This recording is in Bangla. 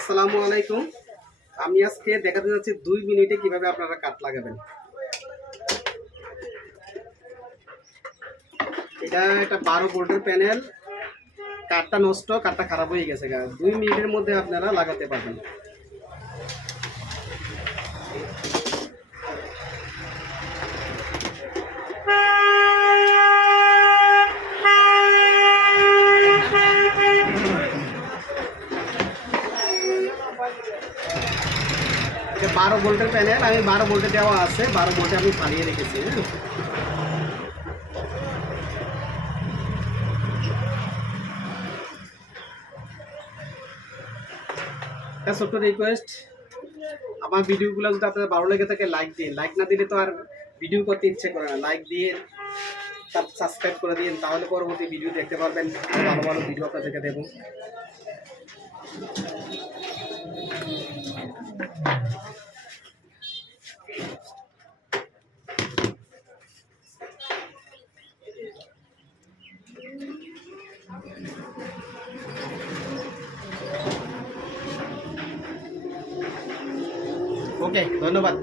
আসসালামু আলাইকুম। আমি আজকে দেখাতে যাচ্ছি 2 মিনিটে কিভাবে আপনারা কাট লাগাবেন। এটা একটা 12 ভোল্টের প্যানেল। কাটটা নষ্ট, কাটটা খারাপ হয়ে গেছে। 2 মিনিটের মধ্যে আপনারা লাগাতে পারবেন। এটা 12 ভোল্টের প্যানেল। আমি 12 ভোল্টে দেওয়া আছে, 12 ভোল্টে আমি ফালিয়ে রেখেছি। একটা ছোট্ট রিকোয়েস্ট, আমার ভিডিওগুলো যদি আপনার ভালো লেগে থাকে লাইক দিন। লাইক না দিলে তো আর ভিডিও করতে ইচ্ছে করে না। লাইক দিয়ে সাবস্ক্রাইব করে দিন, তাহলে পরবর্তী ভিডিও দেখতে পারবেন। ভালো ভালো ভিডিও আপনাদেরকে দেবো। ওকে, ধন্যবাদ।